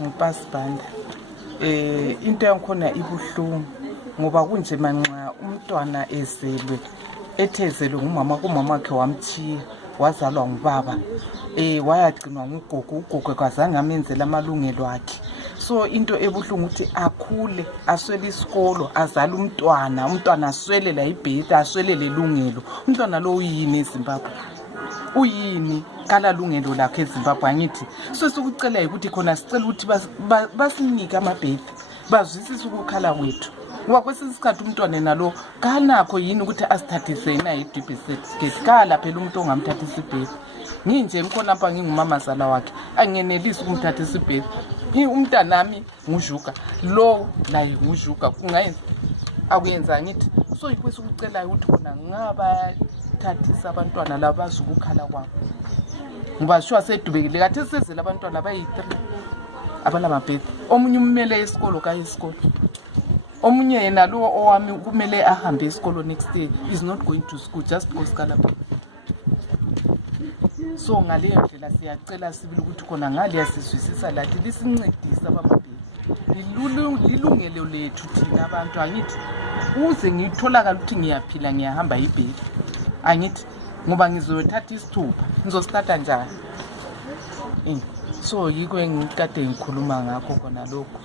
ngupasibanda. Into yankhona ibuhlungu ngoba kunje manxa umntwana ezelwe ethezelwe ngumama kumama wakhe wamthiya wazalwa ngubaba wayagcinwa ngugogo, ugogo kwazange amenzela amalungelo akhe. So into ebuhlungu ukuthi akhule aswele isikolo azale umntwana aswele la ibhedi aswele lelungelo. Umntwana lo uyini eZimbabwe? Uyini kala lungelo lakhe eZimbabwe? Angithi so sikucela ukuthi khona sicela ukuthi basinike amabhedi bazwisise ukukhala kwethu ngoba kwesinye isikhathi umntwana nalo kanakho yini ukuthi asithathise yena i-DP certificate kala phela umuntu ongamthathisa ibhedi. Nginje ngikhona apha ngingumama zala wakhe angenelisi ukumthathisa ibhedi. Umntanami nguJuka lo naye nguJuka kungayenza akuyenza ngithi so yikwese ukucela ukuthi khona ngaba thathisa abantwana laba bazukukhala kwabo ngoba sho sedubekile kathi sezela abantwana bayi3 abanamabhedi. Omunye umele esikolo kaye esikolo, omunye yena lo owami kumele ahambe esikolo next day is not going to school just because kalapha. So ngaleyo ndlela siyacela sibili ukuthi khona ngale yasizwisisa lathi lisincedisa abamabhedi. Lilungelo lethu thina abantu angithi uze ngitholakala ukuthi ngiyaphila ngiyahamba ibhedi angithi ngoba ngizothatha isithupha ngizosithatha njani? So yiko engikade ngikhuluma ngakho khona lokho.